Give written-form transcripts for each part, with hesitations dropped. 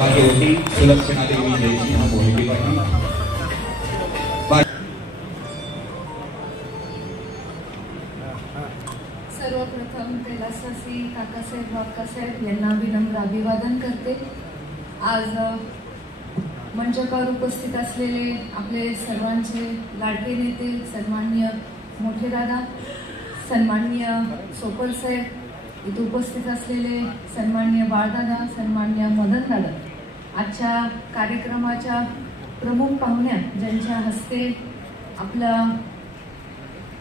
भाग्यवती सुलक्षणा देवी जयसिंह मोहिते सर्वप्रथम कैलासवासी काकासाहेब बाप्पासाहेब यांना विनम्र अभिवादन करते। आज मंचावर उपस्थित असलेले आपले सर्वांचे लाडके नेते सन्माननीय मोठे दादा, सन्माननीय सोपल साहेब, इथे उपस्थित असलेले सन्माननीय बाळदादा, सन्माननीय मदन दादा, आजच्या कार्यक्रमाच्या प्रमुख पाहुण्या ज्यांच्या हस्ते आपला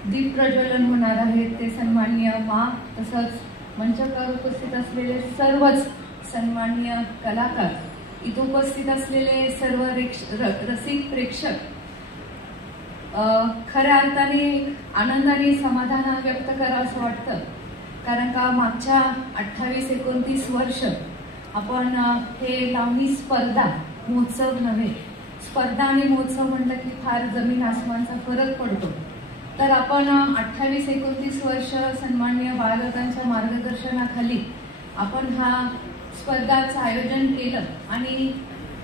दीप प्रज्वलन होणार आहे ते सन्माननीय मा, तसंच मंचावर उपस्थित असलेले सर्वच सन्माननीय कलाकार, इथे उपस्थित असलेले सर्व रसिक प्रेक्षक, खऱ्या अर्थाने आनंदाने समाधान व्यक्त करावं असं वाटतं। कारण का मागच्या 28-29 वर्ष आपण हे लावणी स्पर्धा महोत्सव नव्हे, स्पर्धा आणि महोत्सव म्हटलं की फार जमीन आसमानचा फरक पडतो। तर आपण 28-29 वर्ष सन्माननीय बाळदादांच्या मार्गदर्शनाखाली आपण हा स्पर्धाचं आयोजन केलं आणि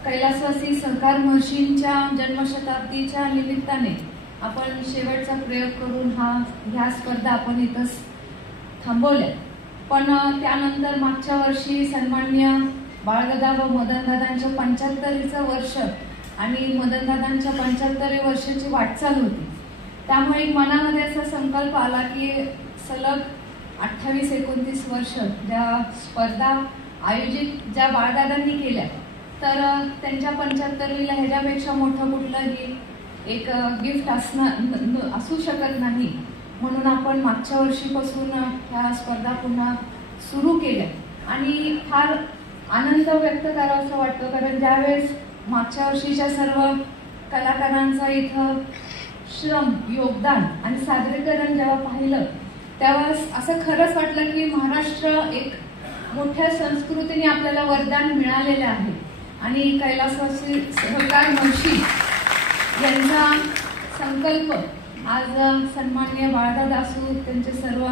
कैलासवासी सहकार महर्षींच्या जन्मशताब्दीच्या निमित्ताने आपण शेवटचा प्रयोग करून ह्या स्पर्धा आपण इथंच थांबवल्या। पण त्यानंतर मागच्या वर्षी सन्माननीय बाळदादा व मदनदादांच्या 75चं वर्ष आणि मदनदादांच्या 75व्या वर्षाची वाटचाल होती। त्यामुळे मनामध्ये असा संकल्प आला की सलग 28-29 वर्ष ज्या स्पर्धा आयोजित ज्या बाळदादांनी केल्या, तर त्यांच्या 75वीला ह्याच्यापेक्षा मोठं कुठलंही एक गिफ्ट असू शकत नाही। म्हणून आपण मागच्या वर्षीपासून ह्या स्पर्धा पुन्हा सुरू केल्या आणि फार आनंद व्यक्त करावा असं वाटतं। कारण ज्यावेळेस मागच्या वर्षीच्या सर्व कलाकारांचा इथं श्रम, योगदान आणि सादरीकरण जेव्हा पाहिलं त्यावेळेस असं खरंच वाटलं की महाराष्ट्र एक मोठ्या संस्कृतीने आपल्याला वरदान मिळालेलं आहे आणि कैलासवासी सहकार महर्षी यांचा संकल्प आज सन्माननीय बाळदादा असू, त्यांचे सर्व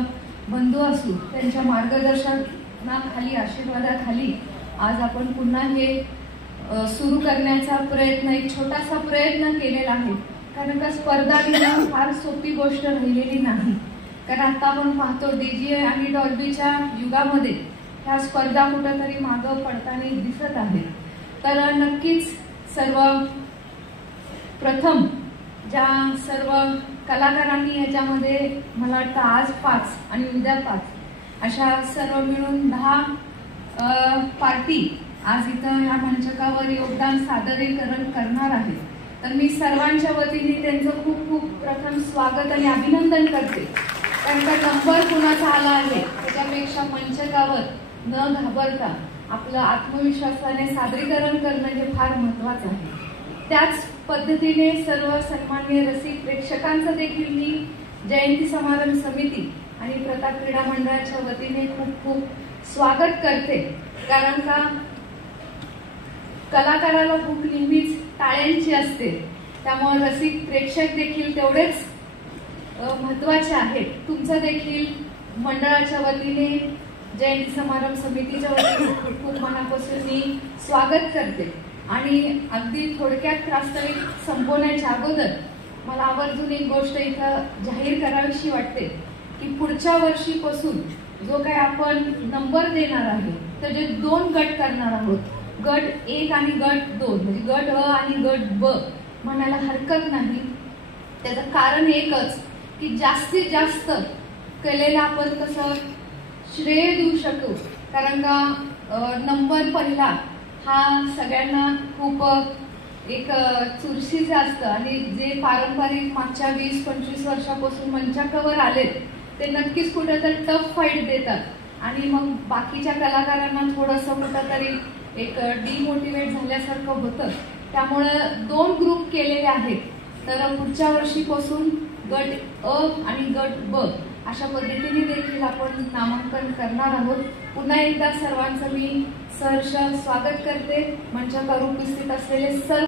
बंधू असू, त्यांच्या मार्गदर्शनाखाली, आशीर्वादाखाली आज आपण पुन्हा हे सुरू करण्याचा प्रयत्न, एक छोटासा प्रयत्न केलेला आहे। कारण का स्पर्धा घेणं फार सोपी गोष्ट राहिलेली नाही। कारण आता आपण पाहतो डीजे आणि डॉल्बीच्या युगामध्ये ह्या स्पर्धा कुठेतरी मागं पडताना दिसत आहेत। तर नक्कीच सर्व प्रथम ज्या सर्व कलाकारांनी याच्यामध्ये मला वाटतं आज 5 आणि उद्या 5 अशा सर्व मिळून 10 पार्टी आज इथं या मंचकावर योगदान सादरीकरण करणार आहे। तर मी सर्वांच्या वतीने त्यांचं खूप खूप प्रथम स्वागत आणि अभिनंदन करते। त्यांचा नंबर कुणाचा आला आहे त्याच्यापेक्षा मंचकावर न घाबरता आपलं आत्मविश्वासाने सादरीकरण करणं हे फार महत्त्वाचं आहे। त्याच पद्धतीने सर्व सन्माननीय रसिक प्रेक्षकांचं देखील मी जयंती समारंभ समिती आणि प्रताप क्रीडा मंडळाच्या वतीने खूप खूप स्वागत करते। कारण का कलाकाराला भूक नेहमीच टाळ्यांची असते, त्यामुळे रसिक प्रेक्षक देखील तेवढेच महत्त्वाचे आहेत। तुमचं देखील मंडळाच्या वतीने जयंती समारंभ समितीच्या वतीने खूप खूप मनापासून मी स्वागत करते। आणि अगदी थोडक्यात वास्तविक संपवण्याच्या अगोदर मला आवर्जून एक गोष्ट इथं जाहीर करावीशी वाटते की पुढच्या वर्षीपासून जो काही आपण नंबर देणार आहे त्याचे 2 गट करणार आहोत, गट 1 आणि गट 2, म्हणजे गट अ आणि गट ब म्हणायला हरकत नाही। त्याचं कारण एकच की जास्तीत जास्त कलेला आपण कसं श्रेय देऊ शकू। कारण का नंबर पहिला हा सगळ्यांना खूप एक चुरशीचं असतं आणि जे पारंपरिक मागच्या 20-25 वर्षापासून मंचावर आलेत ते नक्कीच कुठेतरी टफ फाईट देतात आणि मग बाकीच्या कलाकारांना थोडंसं कुठेतरी एक डिमोटिवेट झाल्यासारखं होतं। त्यामुळं 2 ग्रुप केलेले आहेत। तर पुढच्या वर्षीपासून गट अ आणि गट ब अशा पद्धतीने देखील आपण नामांकन करणार आहोत। पुन्हा एकदा सर्वांचं मी सहर्ष स्वागत करते। मंचावर उपस्थित असलेले सर्व